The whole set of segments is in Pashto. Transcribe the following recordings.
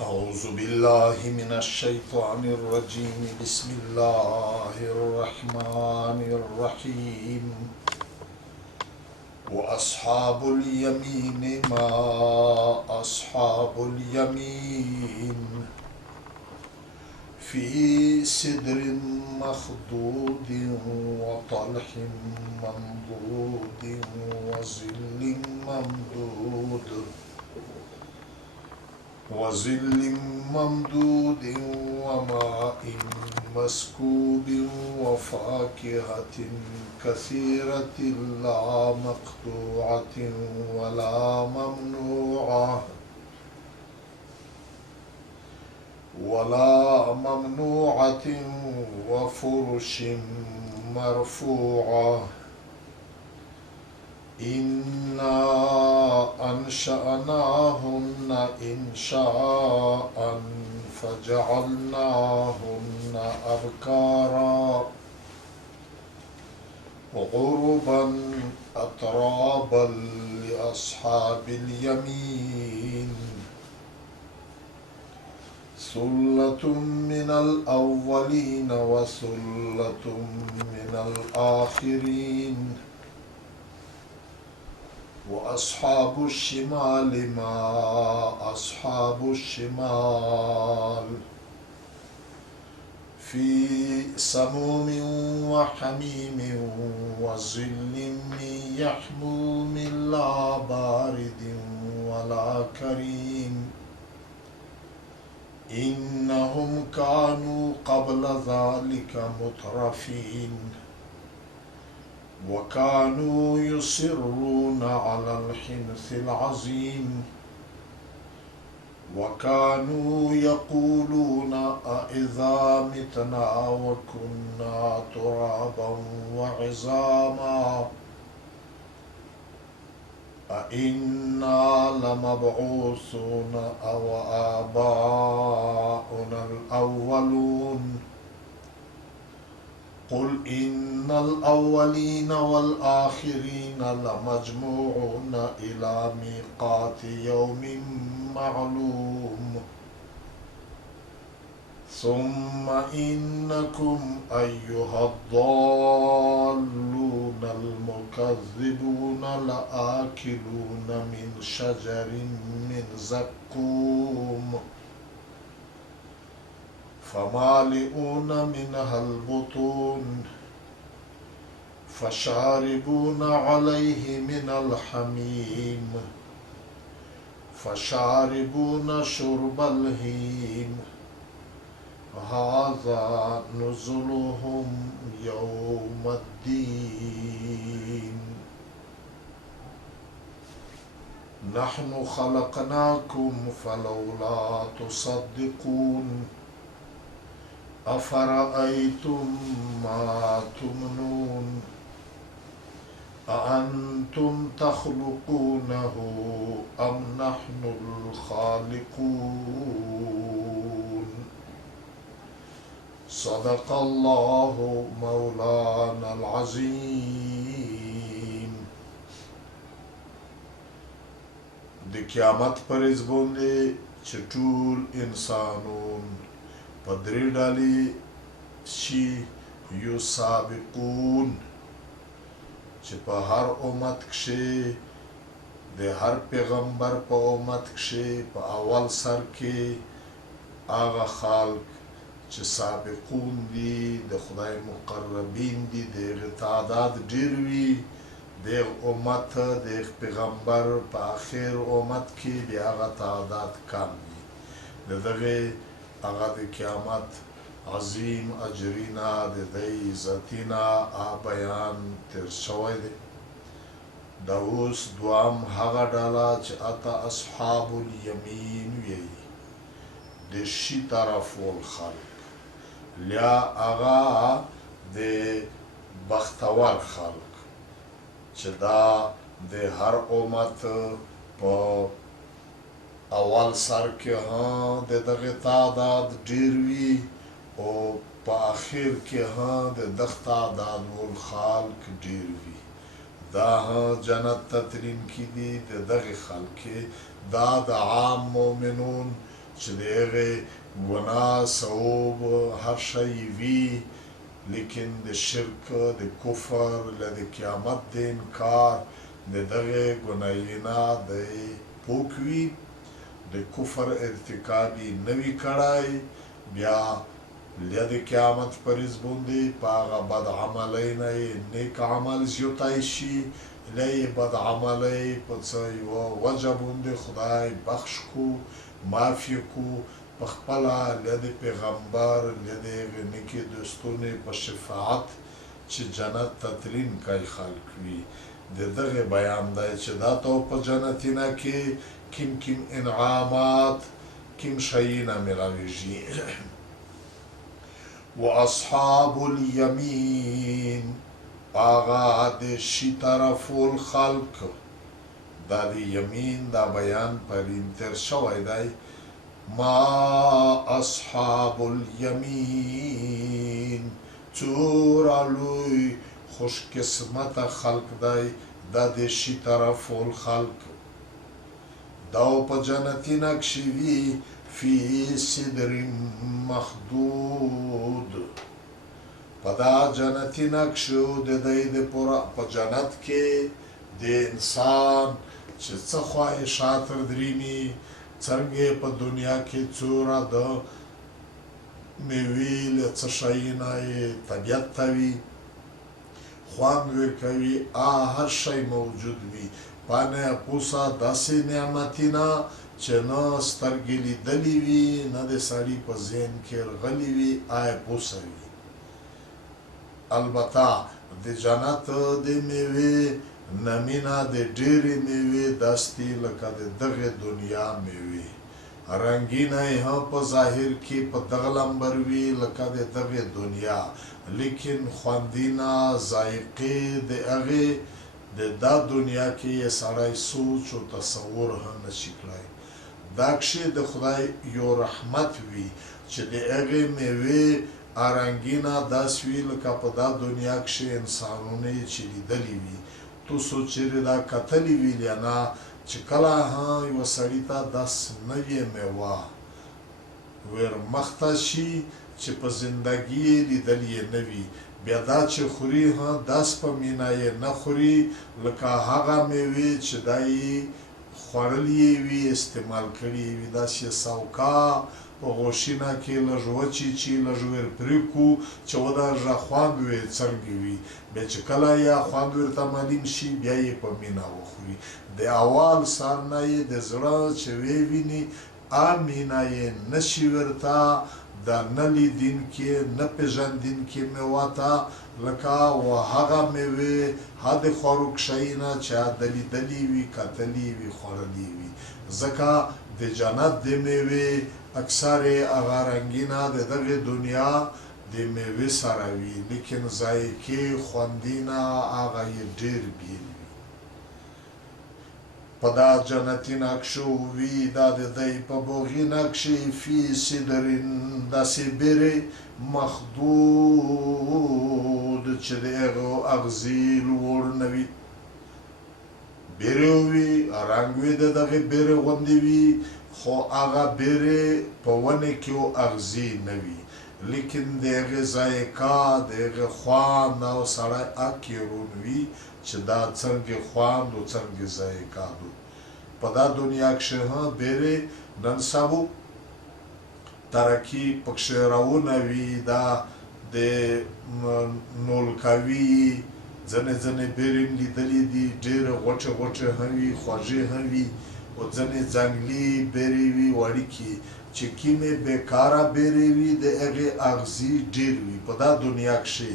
أعوذ بالله من الشيطان الرجيم بسم الله الرحمن الرحيم وأصحاب اليمين ما أصحاب اليمين في سدر مخضود وطلح منضود وظل ممدود وماء مسكوب وفاكهة كثيرة لا مقطوعة ولا ممنوعة وفرش مرفوعة إنا أنشأناهن إنشاء فجعلناهن أبكارا وعربا أترابا لأصحاب اليمين ثلة من الأولين وثلة من الآخرين وأصحاب الشمال ما أصحاب الشمال في سموم وحميم وظل من يحموم لا بارد ولا كريم إنهم كانوا قبل ذلك مترفين وكانوا يصرون على الحنث العظيم وكانوا يقولون أإذا متنا وكنا ترابا وعظاما أإنا لمبعوثون أو آباؤنا الأولون قل إن الأولين والآخرين لمجموعون إلى ميقات يوم معلوم ثم إنكم أيها الضالون المكذبون لآكلون من شجر من زقوم فمالئون منها البطون فشاربون عليه من الحميم فشاربون شرب الهيم هذا نزلهم يوم الدين نحن خلقناكم فلولا تصدقون أفرأيتم ما تمنون أأنتم تخلقونه أم نحن الخالقون صدق الله مولانا العظيم د قیامت پر ازبونده چطول انسانون پدری ڈالی شی یو سابقون چې په هر امت کښې د هر پیغمبر په امت کښې په اول سر کې هغه خلق چې سابقون دي د خدای مقربین دي د هغې تعداد ډېر وي د هغه امت د هغه پیغمبر په آخر امت کې د هغه تعداد کم وي د دغې هغه د قیامت عظیم اجرینا د دی عزتینا بیان تیر شوی دی دا اوس دوام هغه ډله چې اته اصحاب الیمین وی د شي طرف والخلق لیا هغه د بختور خلق چې دا د هر امت په اول سر کې د دغه تعداد ډېر وي او په آخر کې د دغه تعداد والخلق ډېر وي دا جنت ته تلونکي دي د دغه خلک دا د عام مؤمنون چې د هغې ګناه ثواب هر شی وي لیکن د شرک د کفر له د قیامت د انکار د دغې ګناهي نه دی پوک وي د کفر ارتکاب یې نه وي کړی بیا له د قیامت په ورځ باندې په هغه بد عملۍ نه یې نیک عمل زیاتی شي له یې بد عملۍ په څه یوه وجه باندې خدای بخش کو معافي کو په خپله له د پیغمبر له د هغې نیکې دوستونې په شفاعت چې جنت ته تلونکی خلک وي د دغې بیان دی چې دا ته په جنتینه کې کم انعامات کم شیونه میلاویږي و اصحاب الیمین هغه د شي طرفو الخلق دا د یمین دا بیان پرین تر شوی دی ما اصحاب الیمین څومره لوی خوش قسمته خلق دی دا د شي طرفو الخلق دا په جنتینه کښې وي فی صدر مخدود په دا جنتینه کښې د دی د پوره په جنت کې د انسان چې څه خواهشات ورځریني څرنګه په دنیا کې څومره د میوې له څه شیونه یې طبیعت ته وي خوند ورکوي هر شی موجود وي پانه پوسه داسې نعمتونه چې نه سترګې لیدلې وي نه د سړي په ذهن کې راغلي وي پوسه وي البته د جنت د میوې نمینه د ډېرې میوې داسې لکه د دغې دنیا میوې رنګینه یې هم په ظاهر کې په دغه لمبر وي لکه د دغې دنیا لیکن خوندینه ذایقې د هغې د دا دنیا کې یې سړی سوچ او تصور هم نشي کړی دا کښې د خدای یو رحمت وي چې د هغې میوې رنګینه داسې وي لکه په دا دنیا کښې انسانونه یې چې لیدلي وي تاسو چیرې دا کتلي وي یا نه چې کله یوه سړي ته داسې نوې میوه ور مخته شي چې په زندګي یې لیدلې یې نه وي بیا دا چې خوري داسې په مینه یې نه خوري لکه هغه میوې چې دا یې خوړلې وي استعمال کړي وي داسې سوکا په غوښینه کې لږ وچیچي لږ ور پرې کړو چې ودغه خوند وي څرنګه وي بیا چې کله یا خوند ورته معلوم شي بیا یې په مینه وخوري د اول سر نه یې د زړه چې وویني مینه یې نشي ورته د نه لیدونکي نه پېژندونکي میوه ته لکه و هغه میوې د خوړو شیونه چې د لیدلي وي کتلي وي خوړلي وي ځکه د جنت د میوې اکثر هغه رنګینه د دغې دنیا د میوې سره وي لیکن ذایقې خوندینه هغه یې ډېر بیل وي په دا جنتینه کښې وي دا د دی په بوغینه کښې فی صدرن داسې بیرې مخدود چې د هغو اغزي لوړ نه وي بیرې وي رنګ وي د دغې بیرې غوندې وي خو هغه بیرې په ونې کې اغزي نه وي لیکن د هغې ذایقه د هغې خوند او سړی اکې روڼ وي چې دا څرنګه خوند او څرنګه ذایقه ده په دا دنیا کښې بیرې نن سبا ترکي پکښې راونه وي دا د نولکوي ځینې بیرې م لیدلي دي ډېرې غوټې غوټې هم وي خوږې هم وي او ځینې ځنګلي بیرې وي وړیکې چې کومې بېکاره بیرې وي د هغې اغزي ډېر وي په دا دنیا کښې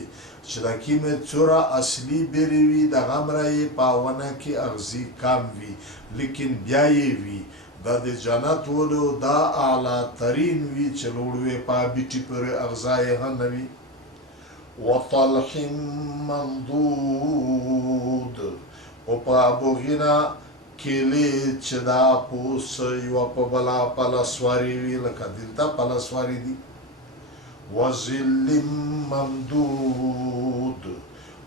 چې دا کومې څومره اصلي بیرې وي د هغومره یې په ونه کې اغزي کم وي لیکن بیا یې وي دا د جنت ولو دا اعلی ترین وي چې لوړ وي په بیټي پورې اغزا یې هم نه وي وطلح منضود او په بوغینه کیلې چې دا پوس یوه په بله پلسواري وي لکه دلته پلسواري دي وظل ممدود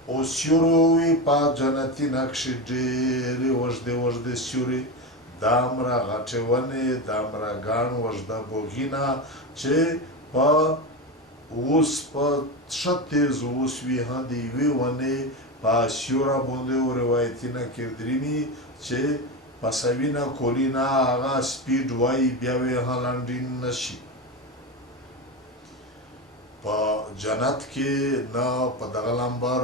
او سیورو وي په جنتینه کښې ډېرې اوږدې اوږدې سیورې دامره غټې ونې دامره ګڼ وږده بوغینه چې په اوس په ښه تیز اوس وي د یوې ونې په سیوره باندې و روایتونه کردریني چې پسوینه کولینه هغه سپیډ وایي بیا وی لنډین نشي په جنت کې نه په دغه لمبر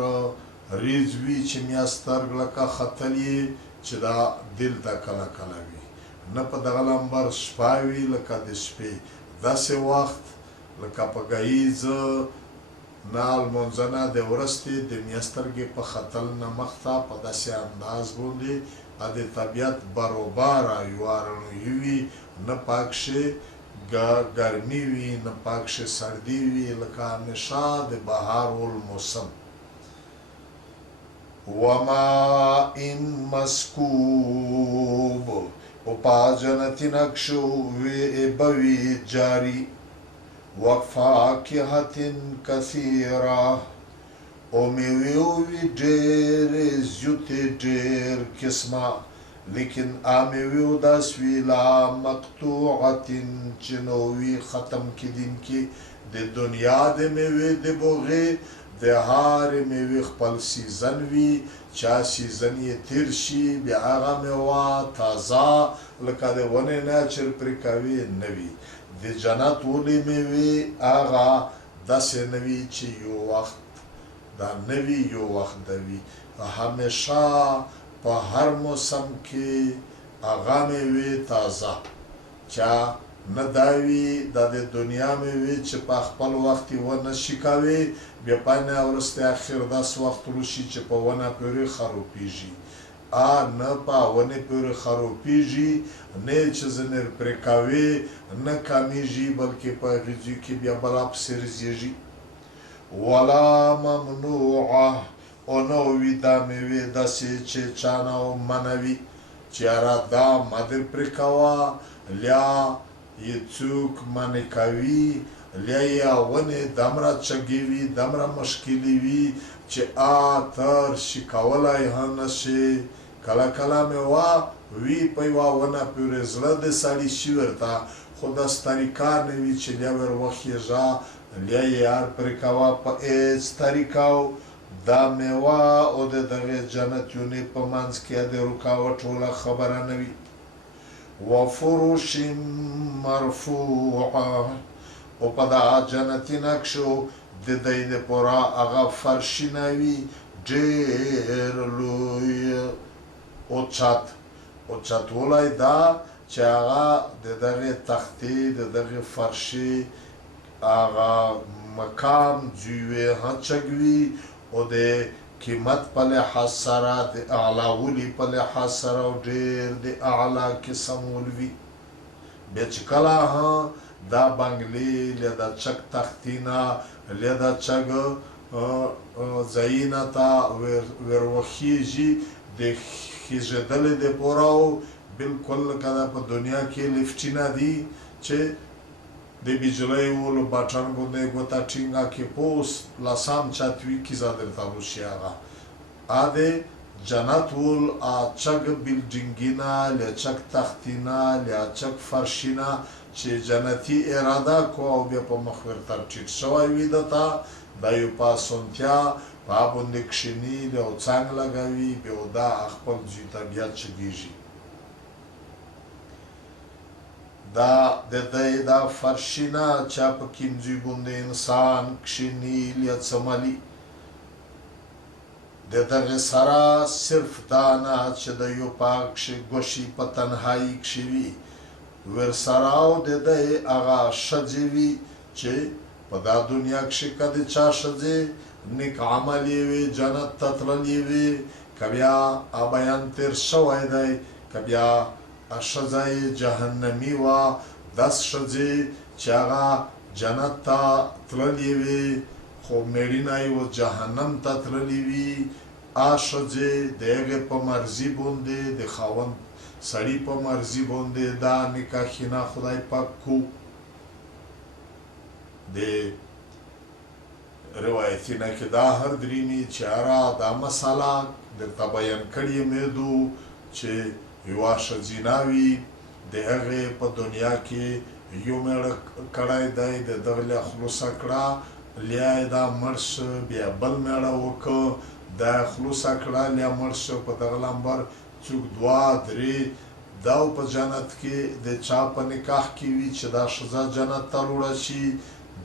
ریز وي چې میا سترګ لکه ختلی چې دا دل ته کله کله وي نه په دغه لمبر شپه وي لکه د شپې داسې وخت لکه په ګهیځ نه لمونځ نه د ورستې د میا سترګې په ختل نه مخته په داسې انداز باندې د طبیعت بروباره یوه رڼویي وي نه پکښې گرمی وی نه پکښې سردی وي لکه همیشه د بهار الموسم وماء مسکوب او په جنتي نقشو به وي جاري وفاکهة کثیره او میوې وي ډېرې زیاتې ډېر قسمه لیکن میوې داسې وي لا مقطوعة چې نه وي ختم کېدونکي د دنیا د میوې د بوغې د هرې میوې خپل سیزن وي چا سیزن یې تیر شي بیا هغه میوه تازه لکه د ونې نه چې پرې کوي نه وي د جنت ولې میوې هغه داسې نه وي چې یو وخت دا نه وي یو وخت د وي همیشه په هر موسم کې هغه میوې تازه چا نه دا وي دا د دنیا میوې چې په خپل وخت یې ونه شي کوي بیا پای نه وروسته اخر داسې وخت وشي چې په ونه پورې خرابېږي نه په ونې پورې خرابېږي نه چې ځینې پرې کوي نه کمیږي بلکې په هغې کې بیا بلا پسې رزېږي ولا ممنوعه او نه وي دا میوې داسې چې چا نه منع وي چې یاره دا مه در پرې کوه لیا یې څوک منع کوي لیا یې ونې دومره چږې وي دومره مشکلې وي چې تر شي کولی هم نه شي کله کله میوه وي په یوه ونه پورې زړه د سړي شي ورته خو داسې طریقه نه وي چې لیا ور وخېږه لیا یې هر پرې کوه په هېڅ طریقه دا میوه او د دغې جنتیونې په منځ کې د رکاوټ ولا خبره نه وي وفرش مرفوعه او په دغه جنتي نقشو د دوی دپاره هغه فرشونه وي ډېر لوی اوچتوالی دا چې هغه د دغې تختې د دغې فرشې هغه مقام جوی چګ وي او د قیمت په لحاظ سره د اعلی ولي په لحاظ سره او ډېر د اعلی قسم ولوي بیا چې کله دا بنګلې له د چک تختې نه له د چک ځایونه ته ورخېږي د خېژېدلې دپاره بلکل لکه دا په دنیا کې لفټونه دي چې د بجلی ولو بټن باندې ګوته ټینګه کې پوس لسام چتوي کیزه درته وشي هغه د جنت ول چک بلډینګونه له چک تختینه له چک فرشینه چې جنتي اراده کو او بیا په مخ ورته ټیټ شوی وي دته دا یو په اسانتیا په باندې کښیني او څنګ لګوي بیا دا خپل ځي طبیعت چګېږي دا د دی دا فرشینه چا په کیمځي باندې انسان کښیني یا څملي د دغې سره صرف دا نه چې د یو په هغه کښې ګوشي په تنهایي کښې وي ورسره او د دی هغه ښځې وي چې په دا دنیا کښې که د چا ښځې نیک عمل یې وي جنت ته تللي وي که بیا بیان تېر شوی دی که بیا ښځه یې جهنمي وه داسې ښځې چې هغه جنت ته تللي وي خو مېړینه یې اوس جهنم ته تللي وي ښځې د هغې په مرضي باندې د خاوند سړي په مرضي باندې دا نکاحینه خدای پاک کو د روایتینه کې دا هر درینی چې دا مسله درته بیان کړې مې دو چې یوه ښځینه وي د هغې په دنیا کې یو میړه کړی دی د دغه لیا خلوصه کړه لیا یې دا مړ شه بیا بل میړه وکړه دا یې خلوصه کړه لیا مړ شه په دغه لمبر څوک دوه درې دا په جنت کې د چا په نکاح کې وي چې دا ښځه جنت ته وړه شي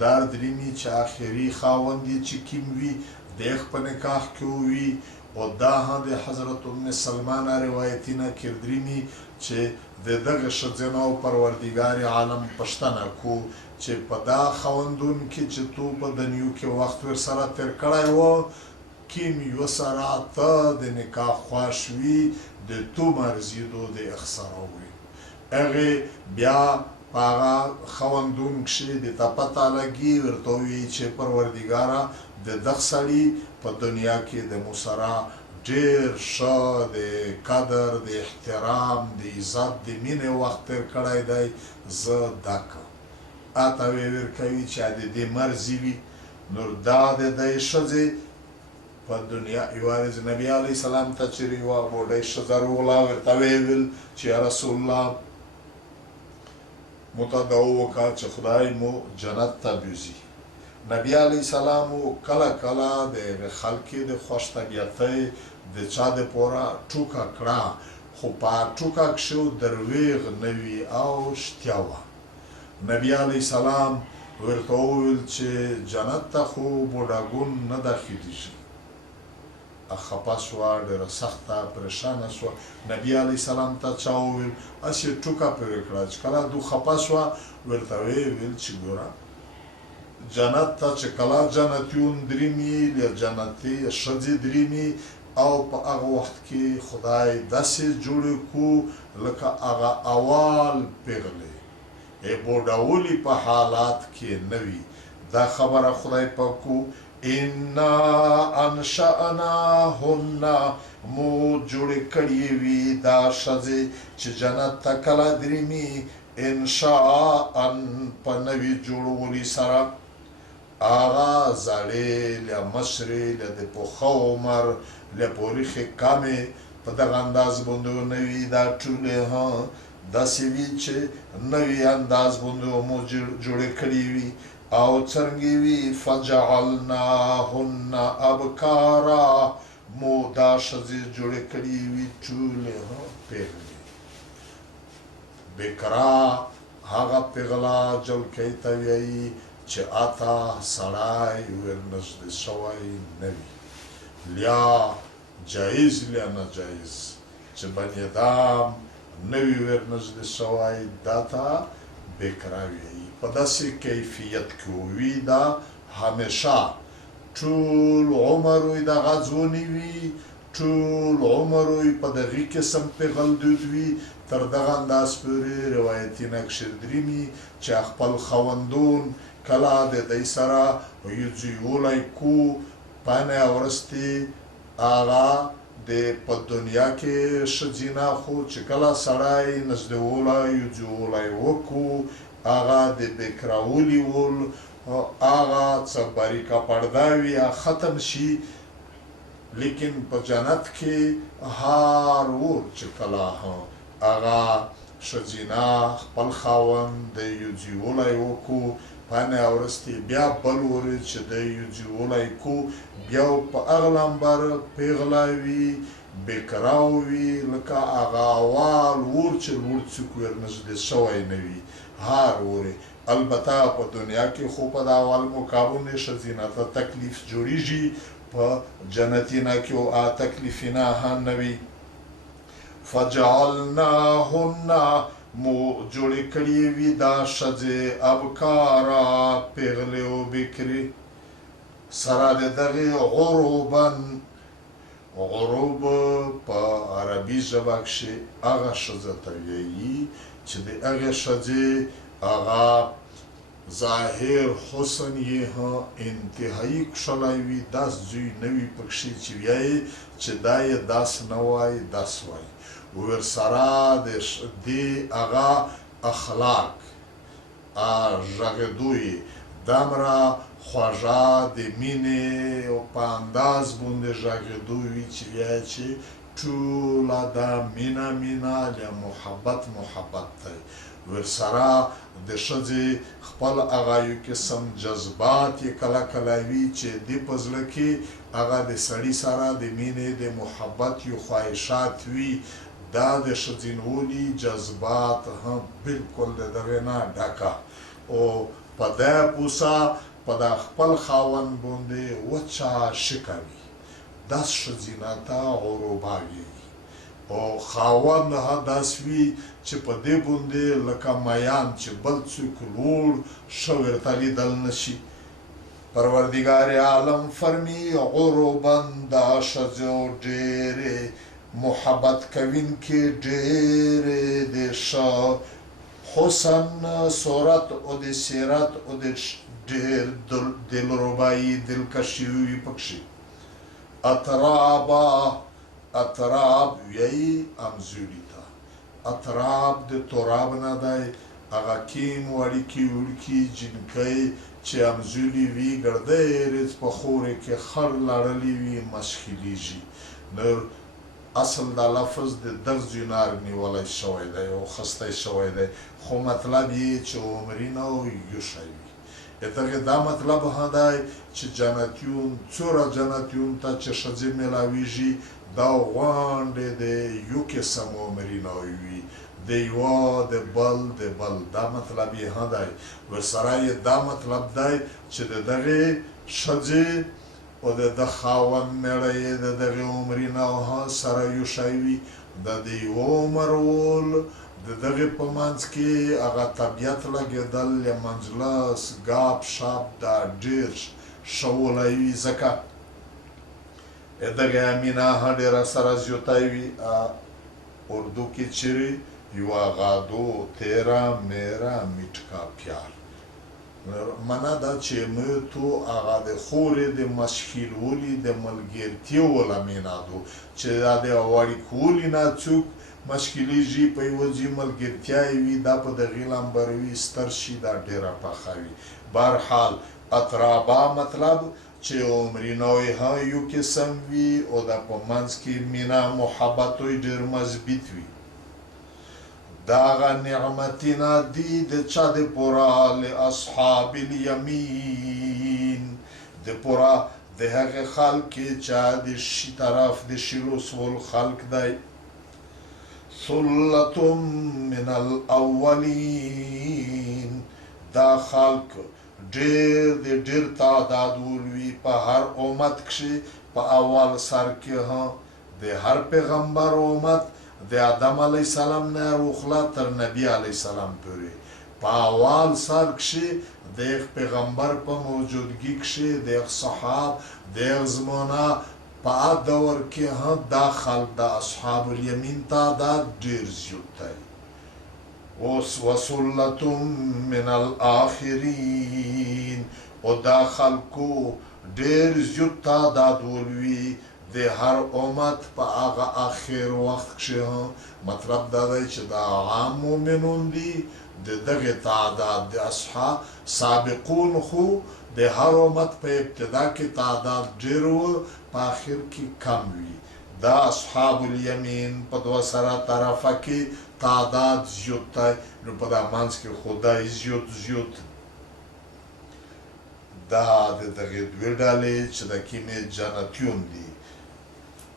دا درېمي چې آخري خاوند یې چې کوم وي د هغه په نکاح کې وي او دا هم د حضرت ام سلمانه روایتونه کې درېمي چې د دغه ښځینه او پروردګار عالم پوښتنه کو چې په دا خاوندون کې چې تو په دنیو کې وخت ورسره تېر کړی و کیم یو سره ته د نکاح خوښ وي د تو مرزیدو د هغه سره وي هغې بیا په هغه خاوندون کښې د ته پته لګي ورته ووایي چې پروردګاره د دغه سړي په دنیا کې د مو سره ډېر ښه د قدر د احترام د عزت د مینې وخت تېر کړی دی زه دا کړم اته ویې ورکوي چې د دې مرضي وي نو دا د دې ښځې په دنیا یوه ورځ نبي علیه السلام ته چېرې یوه بوډۍ ښځه راغله ورته ویې ویل چې یا رسول الله مو ته دا وکړه چې خدای مو جنت ته بوځي نبی علیه السلام کله کله د خلکې د خوش طبیعتۍ د چا د پوره ټوکه کړه خو په ټوکه کښې درویغ نه وي او رښتیا وه نبی علیه السلام ورته وویل چې جنت ته خو بوډاګون نه داخلېږي خفه شوه ډېره سخته پریشانه شوه نبي علیه السلام ته چا وویل هسې ټوکه پرې کړه چې کله دو خفه شوه ورته ویې ویل چې ګوره جنت ته چې کله جنتیون دریمي یا جنتي ښځې دریمي او په هغه وخت کې خدای داسې جوړې کو لکه هغه اول پیغلې بوډاولي په حالات کې نه وي دا خبره خدای پاک انا انشأناهن مو جوړې کړې وي دا ښځې چې جنت ته کله دریمي انشاء په نوي جوړولي سره هغه زړې له مشرې له د پوخه عمر له پوریښې کمې په دغه انداز باندې نه وي دا ټولې داسې وي چې نوي انداز باندې مو جوړې کړې وي او څرنګه وي فجعلناهن ابکارا مو دا ښځې جوړې کړې وي ټولې پیغلې بکرا هغه پیغله جلکۍ ته وایي چې اته سړی ورنږدې شوی نه وي لیا جایز لیا ناجایز چې بني ادم نه وي ورنږدې شوی دا ته بکرا وایي په داسې کیفیت کې وي دا همیشه ټول عمر وي دغه ځواني وي ټول عمر وي په دغې قسم پیغل دود وي تر دغه انداز پورې روایتونه کښې دریمي چې خپل خاوندون کله د دوی سره یوځولی کو پانې وروستې هغه د په دنیا کې ښځینه خو چې کله سړی نږدېولی یوځولی وکړو هغه د بکراولي ول هغه څه باریکه پرده وي ختم شي لیکن په جنت کې هر ور چې کله هغه ښځینه خپل خاوند د یوځولی وکړو پانې وروستې بیا بل ورځ چې د یوځولی کو بیا په هغه لمبر پیغله وي بکرا وي لکه هغه اول ور چې لوړ څوک ورنږدې شوی نه وي هر ورې البته په دنیا کې خو په د اول مقابلې ښځینه ته تکلیف جوړیږي په جنتینه کې تکلیفینه هم نه وي فجعلناهن مو جوړې کړې وي دا ښځې ابکارا پیغلې او بکرې سره د دغې غروبن غروب په عربي ژبه کښې هغه ښځه ته وایي چې د هغې ښځې هغه ظاهر حسن یې انتهایي کښلی وي داس زوی نه وي پکښې چې وایي چې دا یې داس نه وایي داس وایي ورسره د دې هغه اخلاق غږېدو یې دومره خوږه د مینې او په انداز باندې غږېدو وي چې وایي چې ټوله دا مینا مینا یا محبت دی ورسره د ښځې خپل هغه یو قسم جذبات یې کله کله وي چې دې په زړه کې هغه د سړي سره د مینې د محبت یو خواهشات وي دا د ښځینولي جذبات هم بالکل د دغې نه ډکه او په دې پوسه په دا خپل خاوند باندې وچه شکه وي داس ښځینه ته غروبه وي او خاوند داس وي چې په دې باندې لکه میان چې بل څوک لوړ ښه ورته لیدل نشي پروردگار عالم فرمی غروبا دا ښځو ډېرې محبت کوونکې ډېرې د ښه حسن صورت او د سیرت او د ډېر دلربایي دلکشي وي پکښې اطراب یی امزولی تا اطراب د تراب نه دی هغه کیم وړیکي وړیکي جنکۍ چې امزولی وي ګردی رز په خورې کې خړ لړلی وي مشکلیږي نو اصل دا لفظ د درز یونار نیولی شوی دی او خستی شوی دی خو مطلب یې چې عمرینه او یوشی وي دغه دا مطلب ها دی چې جنتیون څوره جنتیون ته چې ښځې میلاویږي دا غونډې د یو قسم عمرینه وي د یوه د بل دا مطلب یې ها دی ورسره یې دا مطلب دی چې د دغې ښځې او د خاوند میړه یې د دغې عمرینه سره یو شی وي د یوه عمر ول د دغې په منځ کې هغه طبیعت لګېدل یا مجلس ګاپ شاپ دا ډېر ښه ولی وي ځکه دغې امینه ډېره سره زیاتی وي اردو کې چیرې یوه غادو تیرا میرا میټ کا پیار معنا دا چې موږ تو هغه د خورې د مشکلولي د ملګرتیا وله مینا دو چې دا د اړیکولي نه څوک مشکلیږي په یوه ځای ملګرتیا یې وي دا په دغې لمبر وي ستر شي دا ډېره پخه وي بهرحال اطرابا مطلب چې عمرینه یې یو قسم وي او دا په منځ کې مینا محبت ډېر مثبت وي دا هغه نعمتونه دي د چا د پوره لاصحاب الیمین د پوره د هغې خلک چې د شي طرف د شیلوسول خلک دی ثلة من الاولین دا خلک ډېر تعداد ولوي په هر امت کښې په اول سر کې د هر پیغمبر امت د آدم علیه السلام نه روخله تر نبی علیه السلام پورې په اول سر کښې د پیغمبر په موجودګي کښې د صحاب د زمانه په دور کې دا خلک د اصحاب الیمین تعداد ډېر زیات دی وسلة من الاخرین او دا خلکو ډېر زیات تعداد ولوي د هر امت په هغه آخر وخت کښې مطلب دا دی چې دا عام مؤمنون دي د دغې تعداد د اصحاب سابقون خو د هر امت په ابتدا کې تعداد ډېر و په آخر کې کم وي دا اصحاب الیمین په دوه سره طرفه کې تعداد زیات دی نو په دا منځ کې خدای زیات دا د دغې دوې ډلې چې د کومې جنتیون دي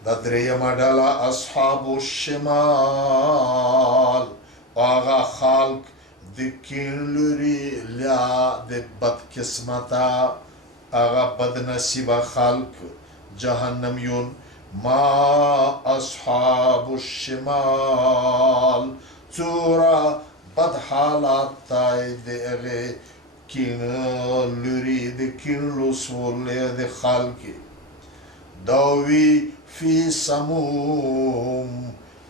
دا درېیمه ډله اصحاب الشمال هغه خلک د کیڼ لوري یا د بدقسمته هغه بدنصیبه خلک جهنمیون ما اصحاب الشمال څومره بد حالات دی د هغې کیڼ لوري د کیڼ لوسول د خلکې دا وي فی سموم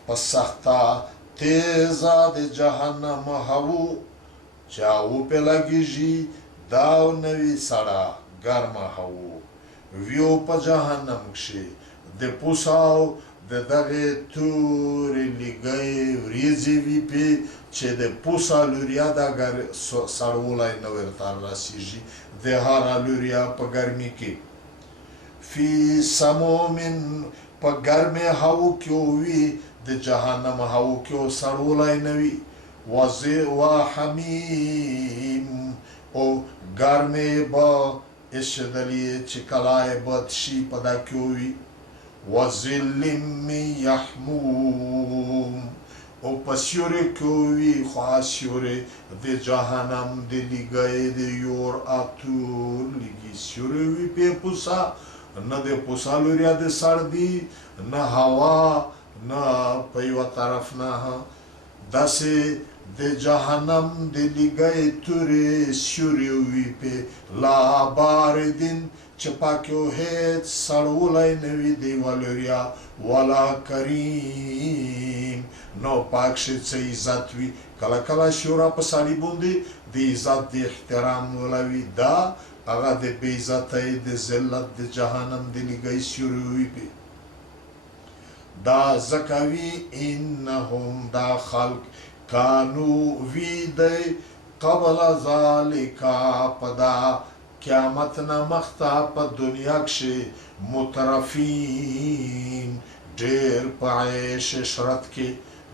په سخته تیزه د جهنم هوا چې هغو پې لګېږي دا نه وي سړه ګرمه هوا ویو په جهنم کښې د پوساو د دغې تورې لیګۍ وریځې وي پې چې د پوسه لوریا دا سړولی نه ورته رسېږي د هره لوریا په ګرمي کې فی سموم په ګرمې هاو کې وي د جهنم هاو کې سړولی نه وي وحمیم او ګرمې به ایښودلې چې کله یې بد شي په دا کې وي وظل من یحموم او په سیوري کې وي خو سیوري د جهنم د لږی د یور اتور لږي سیوري وي پې پوسه نه د پوسه لوریا د سردي نه هوا نه په یوه طرف نه داسې د جهنم د لږی تورې سیوري وي پې لا باردین چې پاکې هیڅ سړولی نه وي د یوه لوریا ولا کریم نو پاک شي څه عزت وي کله کله شورا په سړي باندې د عزت د احترام ولوي دا هغه د بې عزتۍ د ذلت د جهنم د لږی سیوري وي پې دا ځکه وي انهم دا خلق کانو وی دی قبل ذالکا په دا قیامت نه مخته په دنیا کښې مترفین ډېر په عیش عشرت کې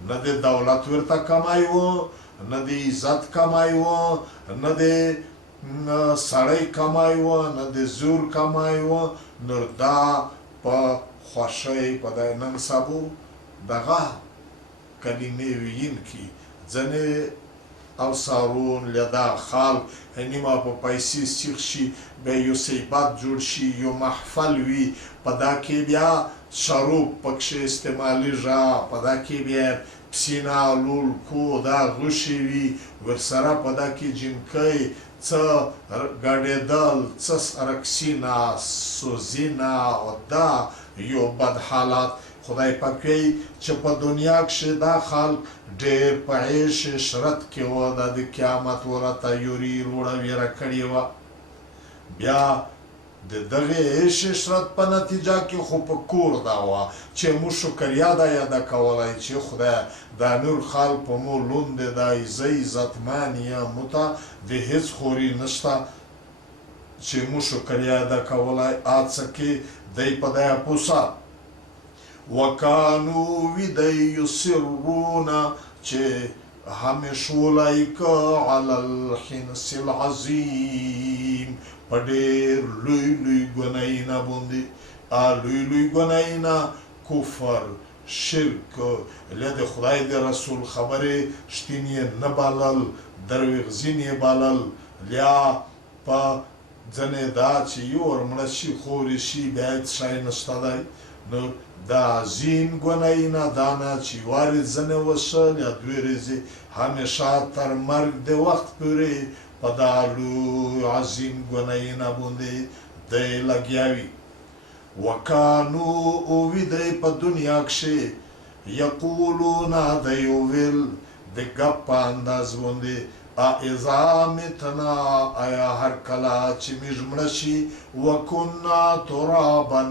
نه د دولت ورته کمای و نه د عزت کمای و نه د سړی کمای و نه د زور کمای و نور دا په خوښۍ په دا نن سبو دغه کلمې ویونکي ځینې او سارون لدا خال نیمه په پیسې سیخ شي بیا یو سیبات جوړ شي یو محفل وي په دا کې بیا شروب پکښې استعمالیږي په دا کې بیا پسینه لول کو دا غوښې وي ورسره په دا کې جنکۍ څه ګډېدل څه رقصینه سوزینه او دا یو بد حالات خدای پاک وایي چې په دنیا کښې دا خلک ډېر په عیش عشرت کې وه دا د قیامت ورته یوري روړه ویره کړې وه بیا د دغې عیش عشرت په نتیجه کې خو په کور دا وه چې موږ شکریا دا یاده کولی چې خدای دا نور خلک په مو لوند دا زه عزتمن یم موته د هېڅ خوري نشته چې موږ شکریا یاده کولی هڅه کې دی په دی پوسه وکانو وی دی یصرون چې همیشولی که علی الحنس العظیم په ډېر لوی لوی ګناهی نه باندې لوی لوی ګناهی نه کفر شرک له د خدای د رسول خبرې شتینې نه بلل دروغجین یې بلل یا په ځینې دا چې یو ورمړه شي خورې شي بیا هېڅ شی نشته دی نو دا عظیم ګناهی نه دا نه چې وارې ځینې وشل یا دوې ورځې همیشه تر مرګ د وخت پورې په دا لوی عظیم ګناهی نه باندې دی لګیا وي وکانو وي دی په دنیا کښې یقولون دی ویل د ګپ په انداز باندې اذا متنا آیا هر کله چې موږ مړه شي وکنا ترابا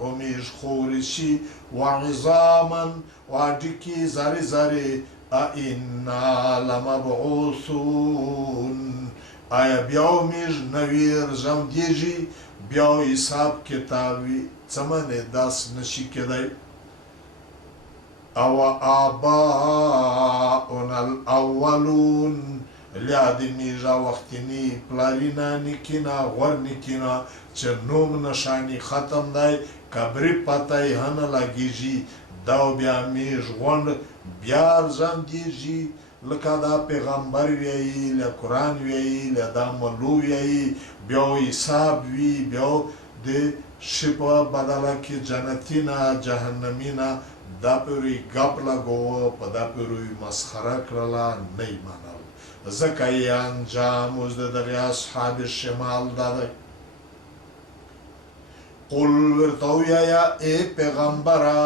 او موږ خورې شي وعظاما او هډوکي زارې زارې انا لمبعوثون آیا بیا موږ نوي ژوندېږي بیا حساب کتاب وي څه منې داسې نشي کېدی او آباؤنا الاولون لیا د میږه وختینی پلارینه نیکینه غور نیکینه چې نوم نشانی ختم دی قبرې پته یې هم نه لګېږي دا بیا میږ غونډ بیا ژوندېږي لکه دا پیغمبر ویایي له قرآن ویایي له دا ملو ویایي بیا حساب وي بیا د شي په بدله کې جنتي نه جهنمي نه دا پورې ګپ لګوه په دا پورې مسخره کړله نه یې منل ځکه یې انجام اوس د دغې اصحاب شمال دا دی قل ورته ووایه ای پیغمبره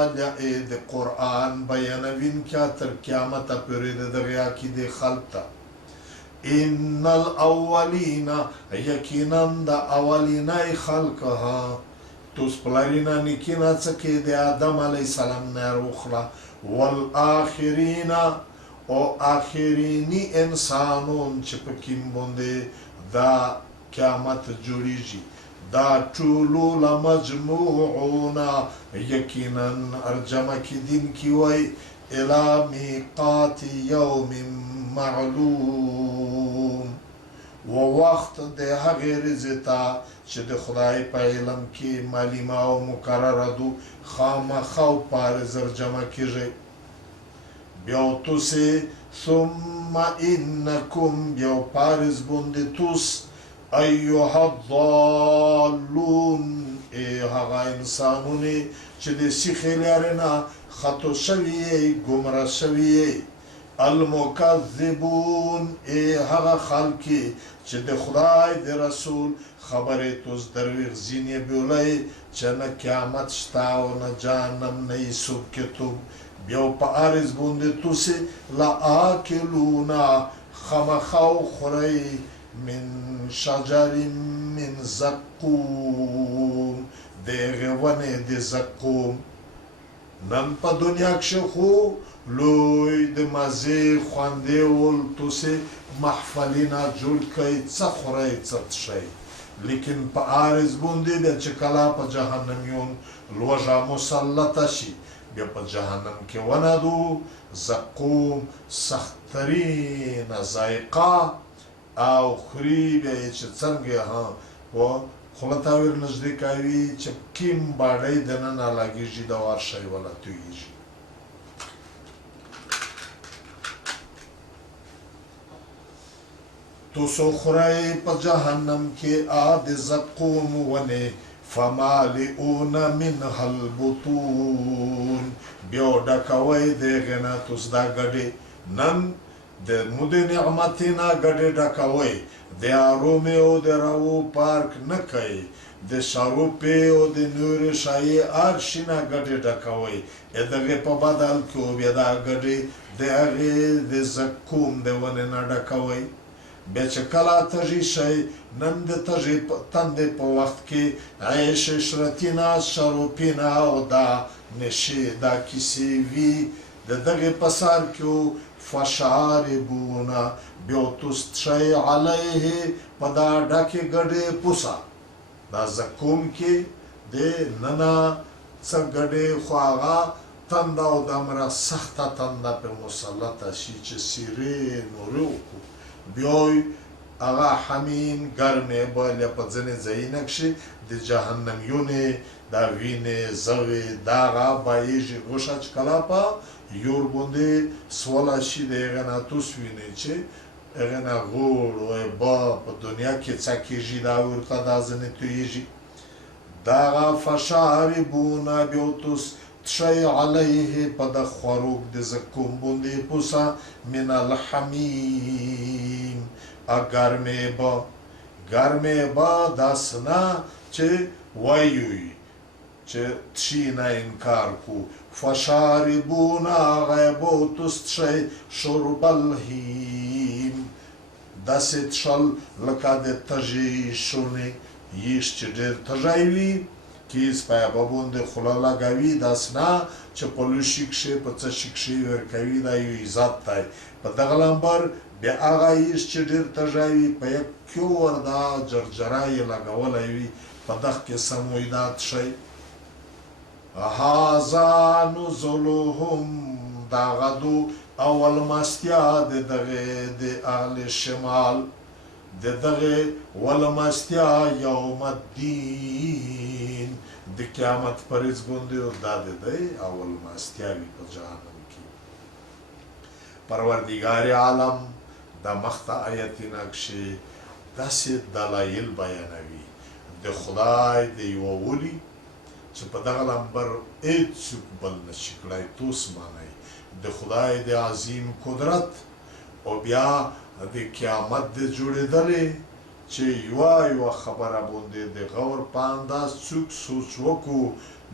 ای د قرآن بیانوونکیه تر قیامته پورې د دغې عقیدې خلق ته ان الاولین یقینا د اولینی خلق ها توس پلارینه نیکینه څه کې د آدم علیه السلام نه روخله والآخرین او آخرینی انسانون چې په کیم باندې دا قیامت جوړیږي دا ټولو لمجموعون یقینا ارجمه کیدونکي وای الى میقات یوم معلوم و وخت د هغې ورځې ته چې د خدای په علم کې معلومه او مقرره دو خامخا او پاره زر جمع کیږي بیا تاسې ثم انکم بیا پارز باندې توس ایها الضالون ای هغه انسانونه چې د سیخې لارې نه خطو شوي ګمراه شوي المکذبون ای هغه خلکی چې د خدای د رسول خبرې توس درویغ ځینې بیولئ چې نه قیامت شته او نه جهنم نه هیڅوک کتوب بیا په عرض باندې توسې لآکلونا خامخا خورئ من شجر من زقوم د هغې ونې د زقوم نن په دنیا کښې خو لوی د مزې خوندې ول توسې محفلونه جوړ کئ څه خورئ څه څښئ لیکن په عارض باندې بیا چې کله په جهنمیون لوږه مسلطه شي بیا په جهنم کې ونه دو زقوم سختترینه ذایقه او خوري بیا یې چې څنګه و خوله ته ور نږدې کوي چې کیم باډۍ دننه لګېږي د وار شی وله تویېږي تاسو خورئ په جهنم کې د زقوم ونې فمالئون منها البطون بیا ډکوئ د هغې نه تاسو دا ګډې نن د مودې نعمتې نه ګډې ډکوئ د ارومې او د راو پارک نه کوئ د شروپې او د نورې شایې هر شي نه ګډې ډکوئ د هغې په بدل کې بیا دا ګډې د هغې د زقوم د ونې نه ډکوئ بیا چې کله تږي شئ نن د تندې په وخت کې عیش عشرتینه شروپینه او دا نشې دا کیسې وي د دغې په سر کې فشاربونه بیا توس څښئ علیه په دا ډکې ګډې پوسه دا زقوم کې د ننه څه ګډې خو هغه تنده او دومره سخته تنده پرې مسلطه شي چې سیرې نورې وکړو بیای هغه حمیم ګرمې باید په ځینې ځایونه کښې د جهنمیونې دا وینې زغې دا هغه بایېږي غوښه چې کله په یور باندې سوله شي د هغې نه توس وینئ چې هغې نه غوړ اوبه په دنیا کې څه کېږي دا ورته دا ځینې تویېږي دا هغه فشاربونه بیا توس تشی علیه په د خوروک د زقوم باندې پوسه من الحمیم ګرمې به داسې نه چې وایوي چې تشي نه انکار کو فشاربونه هغه به توس تشی شرب الهیم داسې تشل لکه د تږي شونې ییش چې ډېر تږی وي کیس پایبه باندې خوله لګوي داسې نه چې په لوښي کښې په څه شي کښې ورکوي دا یو عزت دی په دغه لمبر بیا هغه هیڅ چې ډېر تږی وي په یک کیو وردا جرجره یې لګولی وي په دغه قسم وایي دا څښئ هذا نزلهم دغه دو اول مستیا د دغې د اهل شمال د دغې ولمستیا یوم الدین د قیامت په ورځ باندې دا د دی اول مستیا وي په جهنم کې پروردګار عالم د مخته آیتونه کښې داسې دلایل بیانوي د خدای د یوه ولي چې په دغه لمبر هېڅوک بل نشي کړی توس مانئ د خدای د عظیم قدرت او بیا د قیامت د جوړېدلې چې یوه خبره باندې د غور په انداز څوک سوچ وکړو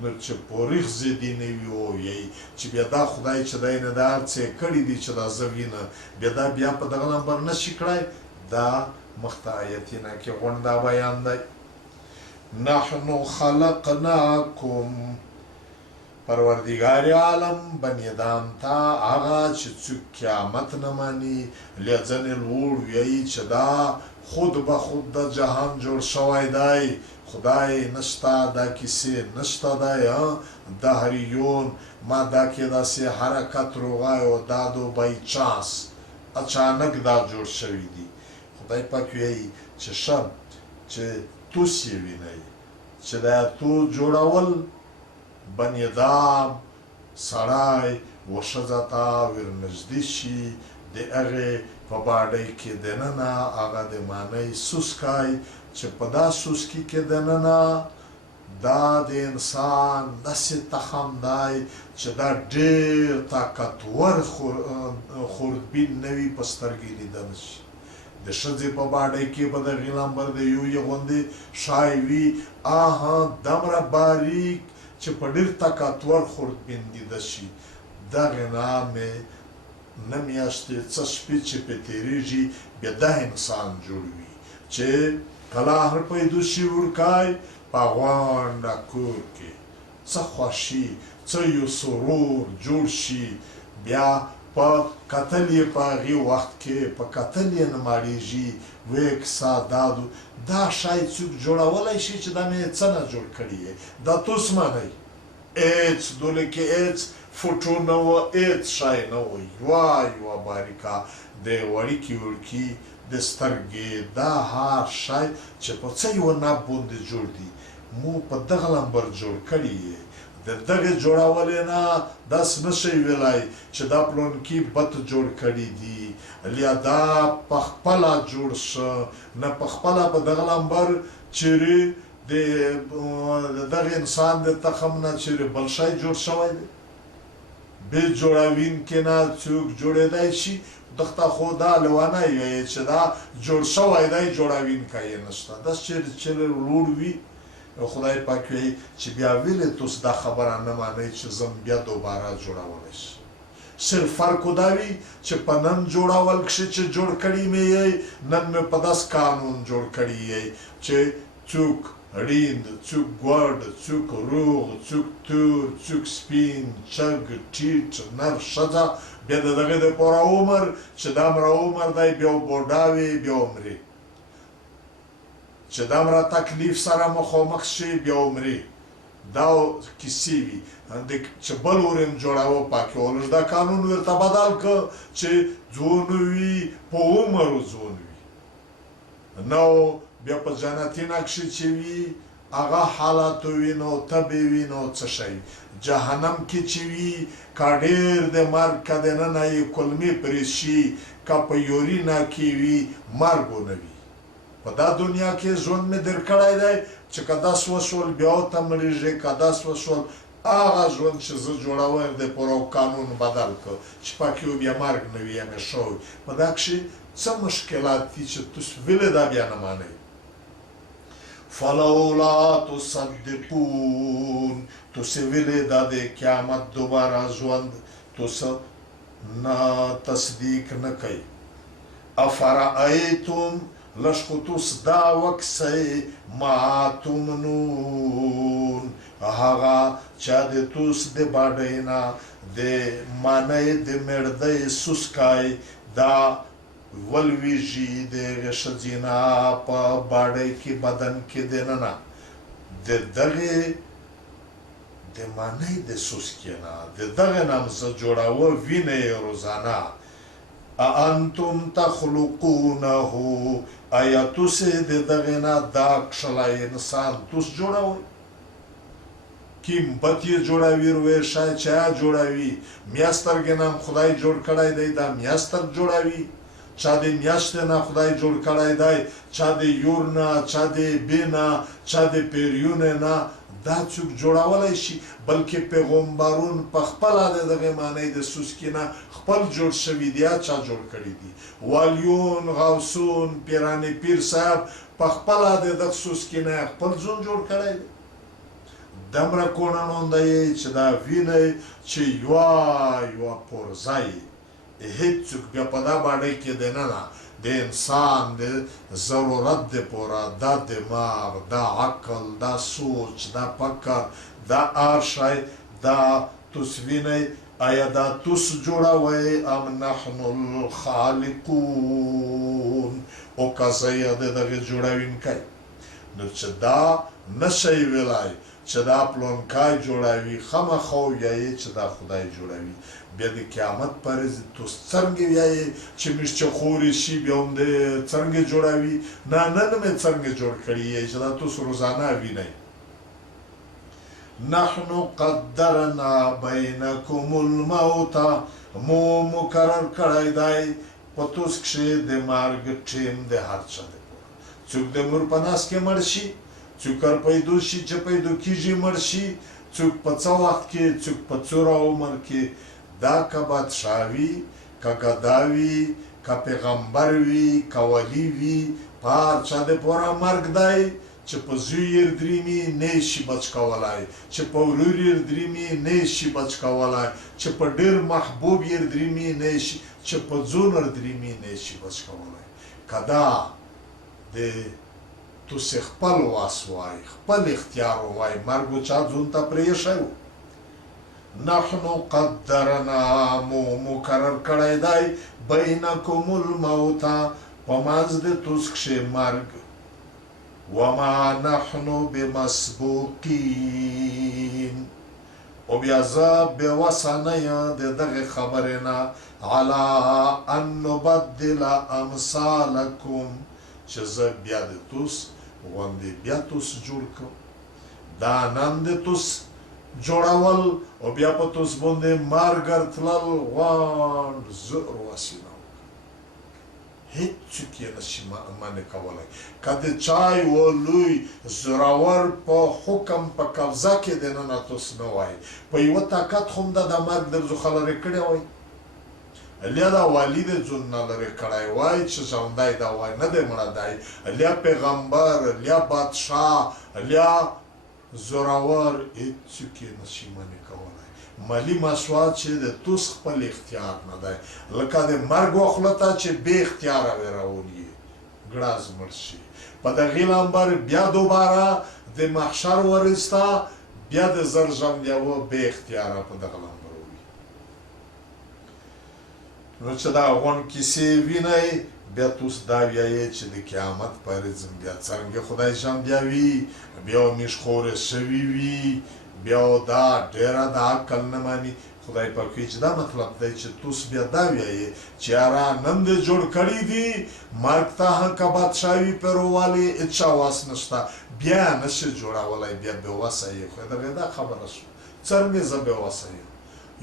نو چې پوریخ زیدي نه وي ووایئ چې بیا دا خدای چې دی نه دا هر څه یې کړي دي چې دا زه وینه بیا په دغه نمبر نشي کړی دا مخته آیتونه کې غونډ دا بیان دی نحنو خلقناکم پروردگار عالم بنیدان تا آغا چې څوک قیامت نه مانی لیځنې لوړ ویایي چې دا خود به خود د جهان جوړ شوی دی خدای نشته دا کیسې نشته دی دهریون ما دا کې داسې حرکت روغای او دا دو بای چانس اچانک دا جوړ شوی دی خدای پاک ویایي چې شب چې توس یې وینئ چې دا تو جوړول بنیدام سړی و ښځه ته ورنږدې شي د هغې په باډۍ کې دننه هغه د مانۍ سوسکی چې په دا سوسکي کې دننه دا د انسان داسې تخم دی چې دا ډېر طاقتور خوردبین نه وي په سترګې لیدل شي د ښځې په باډۍ کې به د غلامبر د یوې غوندې شای وي دومره باریک چې په ډېر طاقتور خوردبین لیده شي دغې نه مې نه میاشتې څه شپې چې پې تېرېږي بیا دا انسان جوړ وي چې کلاهر پیدا شي ورکای په غونډه کور کې څه خوښي څه یو سرور جوړ شي بیا په کتل یې په هغې وخت کې په کتل یې نه ماړېږي ویې کیسه دا شی څوک جوړولی شي چې دا مې څه نه جوړ کړي یې دا توس منئ هېڅ دلې کې هېڅ فوټو نه وه هېڅ شی نه وه یوه باریکه د وړیکې وړکي د سترګې دا هر شی چې په څه یوه نب باندې جوړ دي مو په دغه لمبر جوړ کړي یې د دغې جوړولې نه داسې نه شئ ویلی چې دا پلونکي بت جوړ کړي دي یا دا په خپله جوړ شه نه په خپله په دغه لمبر چیرې د دغه انسان د تخم نه چیرې بل شی جوړ شوی دی بې جوړوونکي نه څوک جوړېدی شي دغته خو دا لیونی وایي چې دا جوړ شوی دی جوړوونکی یې نشته داسې چیرې لوړ وي خدای پاک وایي چې بیا ولې تاسو دا خبره نه مانئ چې زه بیا دوباره جوړولی شي صرف فرق دا وي چې په نن جوړول کښې چې جوړ کړي مې یې نن مې په داسې قانون جوړ کړي یې چې څوک ړیند څوک ګوډ څوک روغ څوک تور څوک سپین چرګ ټیټ نر ښځه بیا د دغې دپاره عمر چې دومره عمر دی بیا بوډا وي بیا مري چې دومره تکلیف سره مخامخ شي بیا مري دا کیسې وي چې بل وریم جوړاوه پاکولش دا قانون ورته بدل که چې ځون وي په عمرو ځون وي نو بیا په جنتینه کښې چې وي هغه حالت وي نو تبې وي نو څه شی جهنم کې چې وي که ډېر د مرګ که دننه یې کلمې پرې شي که په یورینه کې وي مرګ ونه وي په دا دنیا کې ژوند مې در کړی دی چې که داس وشول بیا ورته مړېږې که داس وشول هغه ژوند چې زه جوړوم د پوره قانون بدل کړ چې پکې بیا مرګ نه وي همیشه وي په دا کښې څه مشکلات دي چې تاسو ولې دا بیا نه مانئ فلولا تصدقون تاسو ولې دا د قیامت دوباره ژوند تاسو نه تصدیق نه کوئ افرأیتم لږ خو تاسو دا وکسئ ما تمنون هغه چا د تاسو د باډۍ نه د مانۍ د مړدۍ سوسکی دا ولویږي د هغې ښځې نه په باډۍ کې بدن کې دننه د دغې د مانۍ د سوسکي نه د دغې نه م زه جوړاوه وینه یې روزانه اانتم تخلقونه آیا تاسې د دغې نه دا کښلی انسان تاسو جوړوئ کیم بت یې جوړوي رویشی چا جوړوي میا سترګې نه خدای جوړ کړی دی دا میا سترګ جوړوي چا د میاشتې نه خدای جوړ کړی دی چا د یور نه چا د بې نه چا د پیریونې نه دا څوک جوړولی شي بلکې پیغمبرون په خپله د دغې معنی د سوسکي نه خپل جوړ شوي دي چا جوړ کړي دي والیون غوثون پیرانې پیر صاحب په خپله د دغه سوسکي نه خپل ځون جوړ کړی دی دومره کوڼنونده یې چې دا وینئ چې یوه پرزه یې هیڅوک بیا په دا باډۍ کې دننه د انسان د ضرورت دپاره دا دماغ دا عقل دا سوچ دا فکر دا هر شی دا توس وینئ آیا دا توس جوړوئ ام نحن الخالقون او که زه یې د دغې جوړوونکی نو چې دا نشئ ویلای چې دا پلونکی جوړوي خامخا ووایئ چې دا خدای جوړوي بیا د قیامت په ورځ توس څرنګه وایئ چې موږ چې خورې شي بیا هم د څرنګه جوړوي نه نن مې څرنګه جوړ کړي یې چې دا توس روزانه وینئ نحن قدرنا بینکم الموت مو مقرر کړی دی په توس کښې د مرګ ټیم د هر چا دپاره څوک د مور په ناس کې مړ شي څوک پیدا شي چې پیدا کېږي مړ شي څوک په څه وخت کې څوک په څوره عمر کې دا که بادشاه وي که ګدا وي که پیغمبر وي که ولي وي په هر چا دپاره مرګ دی چې په زوی یې دریمي نه شي بچ کولی چې په ورور یې دریمي نه شي بچ کولی چې په ډېر محبوب یې دریمي نه شي چې په ځون دریمي نه شي بچ کولی که دا د توس خپل واس وای خپل اختیار وای مرګ چا ځون ته پرېښی و نحن قدرنا مو مقرر کړی دی بینکم الموت په منځ د توس کښې مرګ وما نحن بمسبوقین او بیا زه بېوسه نه یم د دغې خبرې نه علی ان نبدل امثالکم چې زه بیا د توس غوندې بیا توس جوړ کړم دا نن د توس جوړول او بیا په توس باندې مرګ تلل غونډ زر وسیله هیڅوک یې نشي منع کولی که د چای و لوی زورور په حکم په قبضه کې دننه توس نه وای په یوه طاقت خو هم د مرګ د څخه لرې کړی وای لیا دا والي د ځون نه لرې کړی وای چې ژوندی دا وای نه دی مړه دی لیا پیغمبر لیا بادشاه لیا زورور هیڅوک یې نشي منع کولی مالی مسواد چې د توس خپل اختیار نه دی لکه د مرګ وخوله ته چې بې اختیاره وې راولي ګړز مړ شي په دغې لمبر بیا دوباره د محشر ورسته بیا د زر ژوندیاوه بې اختیاره په دغه لمبر وي نو چې دا غون کیسې وینئ بیا توس دا وایئ چې د قیامت په ورځ بیا څرنګه خدای ژوندیاوي بیا موږ خورې شوي وي بیا دا ډیره د عقل نه ماني خدای پاک وایي چې دا مطلب دی چې توس بیا دا وایې چې یاره نن دې جوړ کړي دي مرګ ته که بادشاهي پیروالي هېچا واس نشته بیا نشي جوړولی بیا بېوسه یې خو دغې دا خبره شوه څرنګه زه بېوسه یم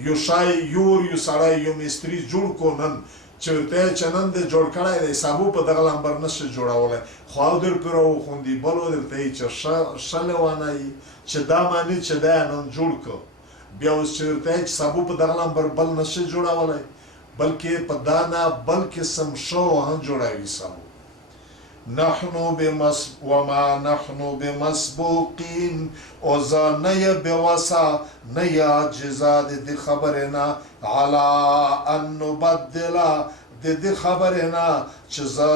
یو شی یور یو سړی یو مستري جوړ کو نن چې ورته یې چې نن دې جوړ کړی دی سابو په دغه لمبر نشي جوړولی خو او در پرې راوخوندي بل و درته یي چې ښه لیونی چې دا معنی چې دا یې نن جوړ کړ بیا اوس چې ورته یې چې سابو په دغه لمبر بل نشي جوړولی بلکې په دا نه بل قسم ښه هم جوړوي سابو وما نحن بمسبوقین او زه نه یې بېوسه نه یې عاجزه د دې خبرې نه علی ان نبدله د دې خبرې نه چې زه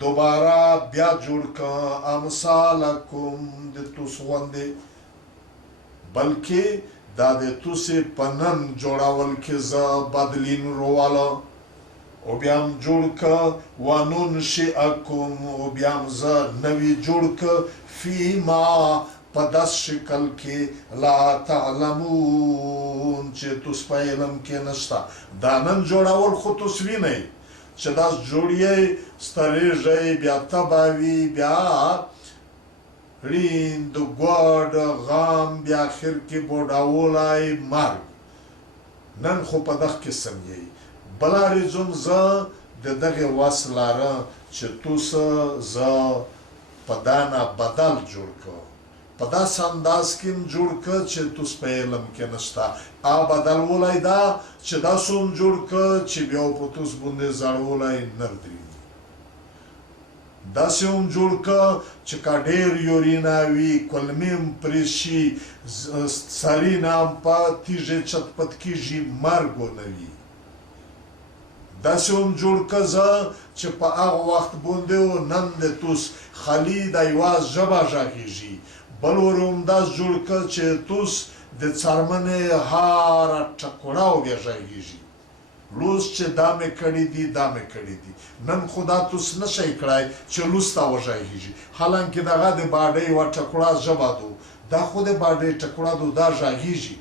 دوباره بیا جوړ کړم امثالکم د توس غوندې بلکې دا د توسې په نن جوړول کې زه بدلین روواله او بیا هم جوړ که وننشئکم او بیا هم زه نوي جوړ که فیما په داس شکل کې لا تعلمون چې توس په علم کې نشته دا نن جوړول خو توس وینئ چې داس جوړیئ سترېږئ بیا تبه وي بیا ریند ګوډ غم بیا اخر کې بوډاولی مرګ نن خو په دغه قسم یئ بله ریزم زه د دغې وس لرم چې توس زه په دا نه بدل جوړ کړم په داسې انداز کې م جوړ کړ چې توس په علم کې نشته او بدلولی دا چې داسې هم جوړ کړ چې بیا په توس باندې زړولی نه درېږي داسې هم جوړ کړ چې که ډېر یورینه وي کلمې هم پرې شي سرینه هم په تیږې چتپت کېږي مرګ ونه وي داسې هم جوړ که زه چې په هغه وخت باندې و نن د توس خالي د یوه ژبه غږېږي بل ور هم داسې جوړ که چې توس د څرمنې هاره ټکوړه او بیا غږېږي لوس چې دا مې کړي دي دا مې کړي دي نن خو دا توس نشئ کړی چې لوس ته وغږېږي حالانکې دغه د باډۍ یوه ټکوړه ژبه دو دا خو د باډۍ ټکوړه دو دا غږېږي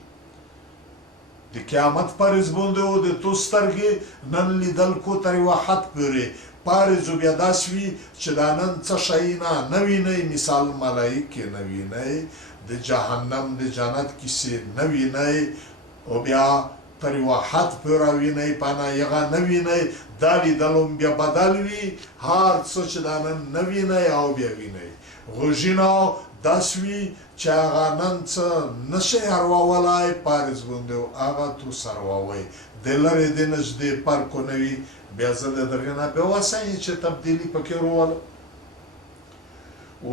د قیامت پرز باندې و د تو سترګې نن لیدل کو تر یوه حد پورې پارزو بیا داسې وي چې دا نن څه شی نه وینئ مثال ملایکې نه وینئ د جهنم د جنت کیسې نه وینئ او بیا تر یوه حد پورې وینئ پانه یغه نه وینئ دا لیدل هم بیا بدل وي هر څه چې دا نن نه وینئ او بیا وینئ غوږونه داسې وي چې هغه نن څه نشئ ارواولی پارز باندې هغه تو سرووئ د لرې د نږدې فرق نه وي بیا زه د دغې نه بیا وسایي چې تبدیلي پکې روله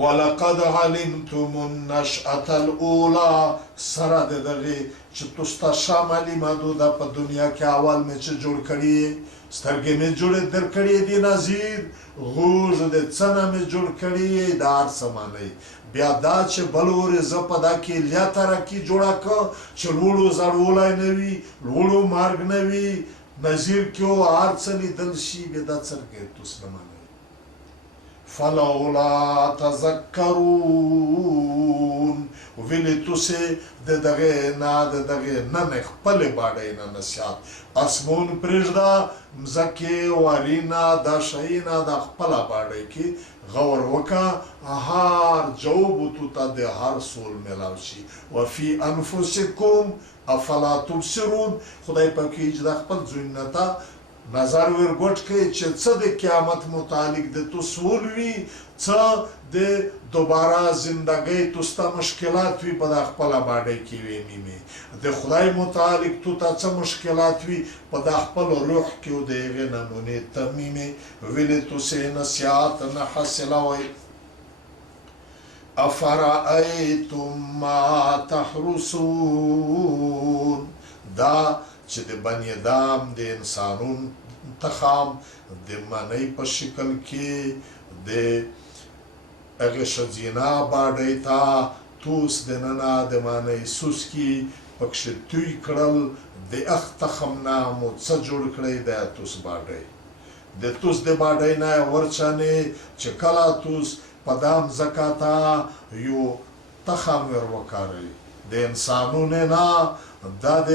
ولقد علمتم النشأة الأولى سره د دغې چې تاسو ښه معلومه ده په دنیا کې اول مې چې جوړ کړي سترګې مې جوړې در کړي دي نظیر غوږ د څه نه مې جوړ کړي د هر څه منئ بیا دا چې بل ورې زه په دا کې لیا ترکي جوړه کړه چې لوړو زړولی نه وي لوړو مرګ نه وي نظیر کې و هر څه لیدل شي بیا دا څرګې تاسو نه منئ فلولا تذکرون ویلې تاسې د دغې نه د دغې نن خپلې باډۍ نه نصیحت اسمون پرېږده مځکې وارینه دا شیونه د خپله باډۍ کې غور وکړه هر جوبتو ته د هر سول میلاو شي وفي انفسکم افلا تبصرون خدای پاک چې د خپل زوینه ته نظر ورګوټ کړي چې څه د قیامت متعلق د تو سول وي څه د دوباره زندګۍ توسته مشکلات وي په د خپله باډۍ کې ویني د خدای متعلق تو ته څه مشکلات وي په د خپل روح کې او د هغې نمونې تمیمې ویلې توسې نصیحت نه حاصلوئ افرأیتم ما تحرسون دا چې د بني ادم د انسانون تخام د منۍ په شکل کې د هغې ښځینه باډۍ ته توس دننه د منۍ سوسکي پکښې توی کړل د اخ تخم نه مو څه جوړ کړی د توس باډۍ د توس د باډۍ نه یې ورچنې چې کله توس په دا مځکه ته یو تخم ور وکاروي د انسانونو نه دا د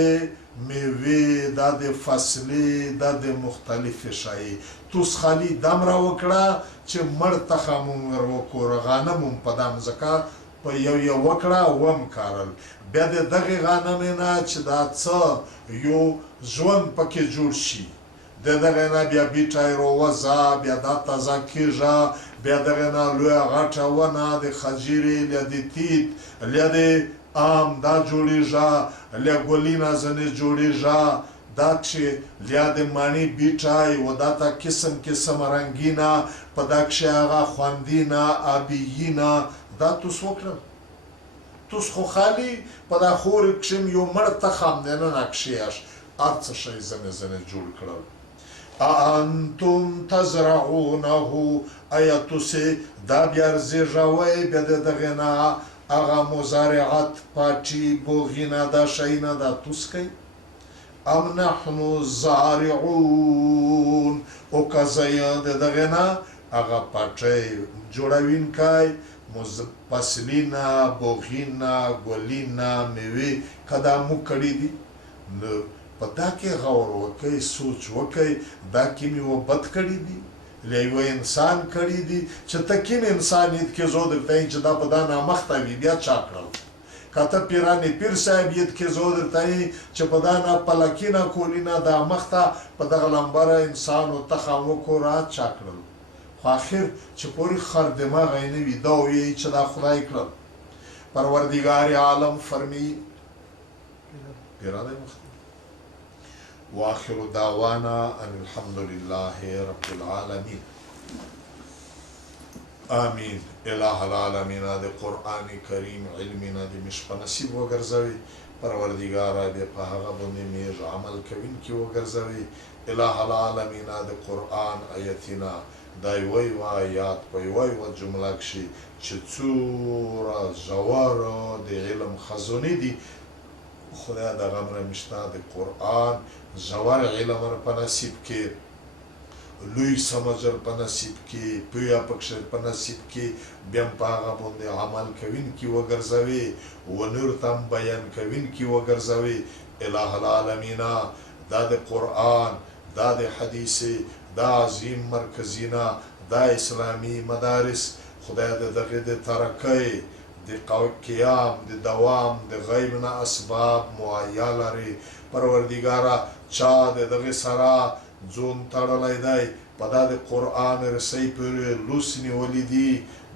میوې دا د فصلې دا د مختلفې شی توس خالي دم را وکړه چې مړ تخم ور وکړه غنم په دا مځکه په یو وکړه وم کارل بیا د دغې غنمې نه چې دا څه یو ژوند پکې جوړ شي د دغې نه بیا بیټی رووځه بیا دا تازه کېږه بیا دغې نه لویه غټه ونه د خجیرې لیا د تیت لیا د ام دا جوړیږه لیا ګلینه ځنې جوړیږه دا کښې لیا د ماڼي بیټی و دا ته قسم قسم رنګینه په دا کښې هغه خوندینه آبیینه دا توس وکړل توس خو خالي په دا خورې کښې یو مړ تخم دی نن کښې یاش هر څه شی ځنې ځنې جوړ کړل اانتم تزرعونه ایا تاسې دا بیا زیږوئ بیا د دغې نه هغه مزارعت پاټي بوغینه دا شیونه دا توس کوي ام نحنو زارعون او که زه یې د دغې نه هغه پاټی جوړوونکی فصلینه بوغینه ګلینه میوې که دا موږ کړي دي نو په دا کې غور وکئ سوچ وکئ دا کې مې و بد کړي دي له یو انسان کړي دي چې ته کوم انسانیت کې زه درته یم چې دا په دا نامخته وي بیا چا کړل که ته پیرانې پیر صاحبیت کې زه درته یم چې په دا ناپلکینه کولینه دا مخته په دغه لمبره انسان و تخم وکړه چا کړل خو آخر چې پورې خر دماغه یې نه وي دا وایي چې دا خدای کړل پروردګار عالم فرمي پیراده مخته واخر دعوانا ان الحمد لله رب العالمين آمین الہ العالمین د قرآن کریم علمنا د مشق نصیب وګرځوي پروردګاره دې په هغه باندې میږ عمل کوونکي وګرځوي الہ العالمین د قرآن آیتنا دا یوه آیات په یوه جمله کښې چې څومره ژوره د علم خزانې دي خدای د غمره مشتا د قرآن ژور علم په نصیب کې لوی سمجر په نصیب کې پویا پکشر په نصیب کې بیم پاغه باندې عمل کوین کی وګرځوي و نور تم بیان کوین کی وګرځوي الہ العالمین دا د قرآن دا د حدیث دا عظیم مرکزینا دا اسلامی مدارس خدای دغه د ترقی د قیام د دوام د غیب نه اسباب معیا لري پروردگارا چا دغه سرا ځون تړلی دی په دا د قرآن رسۍ پورې لوس نیولي دي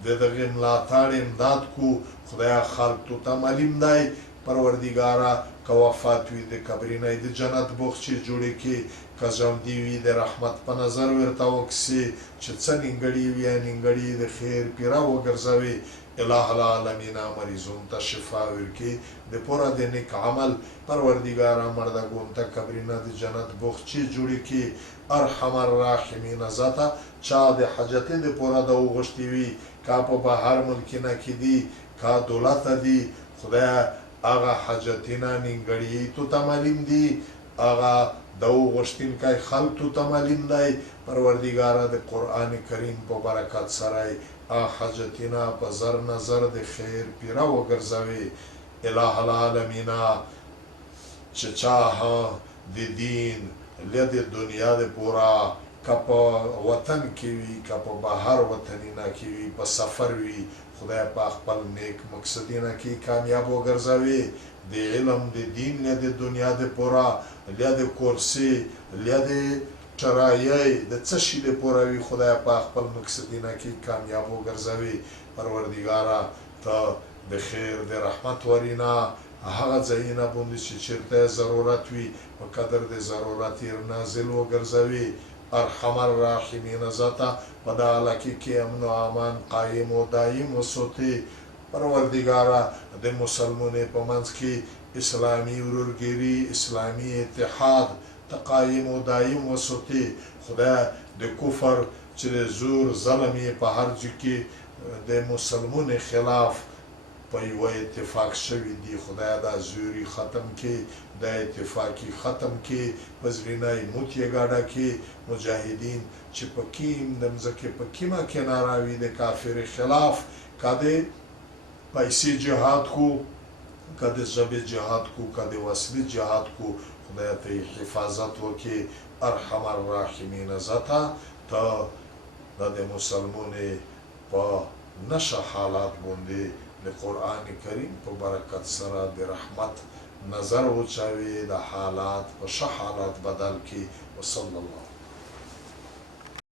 د دغې ملاتړ امداد کو خدایه خلق ته معلوم دی پروردگارا که وفات وي د قبرینه د جنت بغچې جوړې کړي که ژوندي وي د رحمت په نظر ورته وکسي چې څه نیمګړي وي یا نیمګړي د خیر پیره وګرځوي الہ العالمین مریضون ته شفا ورکړي د پوره د نیک عمل پروردگارا مردګون ته قبرینه د جنت بغچې جوړې کړي ارحم الراحمین ذاته چا د حاجتې د پوره د وغوښتي وي کا په بهر ملکینه کې دي کا دولت دي خدای هغه حاجتونه نیمګړي تو ته معلوم دي هغه د وغوښتونکي خلق تو ته معلوم دی پروردگارا د قرآن کریم په برکت سره حاجتنا په زر نظر د خیر پیره وګرځوي الہ العالمین چې چا د دین لید دنیا د پورا کپ وطن کې وي کپ بهر وطنینا کې وي په سفر وي خدای په خپل نیک مقصدینا کې کامیاب وګرځوي د علم د دین لید دنیا د پورا لید کورسی لید چرایي د څه شي د پوروي خدای په خپل مقصدینا کې کامیاب وګرځوي پروردگارا ته د خیر د رحمت ورینا هغه ځایونه باندې چې چیرته ضرورت وي په قدر د ضرورت یې نازل وګرځوي ارحم الراحمین ذاته په دا علاقې کې امن و امان قایم و دایم وساتي پروردگارا د مسلمانې په منځ کې اسلامي ورورګري اسلامي اتحاد تقایم و دایم وساتي خدای د کفر چې د زور ظلم یې په هر ځای کې د مسلمانې خلاف په یو اتفاق شوي دي خدای دا زوري ختم کې د اتفاقی ختم کې پزرینای موتیه گاډه کې مجاهدین چې په کیم د مځکې په کیمه کې ناراوي د کافر خلاف کده پیسې جهاد کو کده ژبې جهاد کو کده وسلې جهاد کو خدای ته حفاظت وکي ارحم الراحمین ذاته ته د مسلمانې په نشه حالات باندې د قرآن کریم په برکت سره د رحمت نظر وچاوي د حالات په ښه حالات بدل کی وصلی الله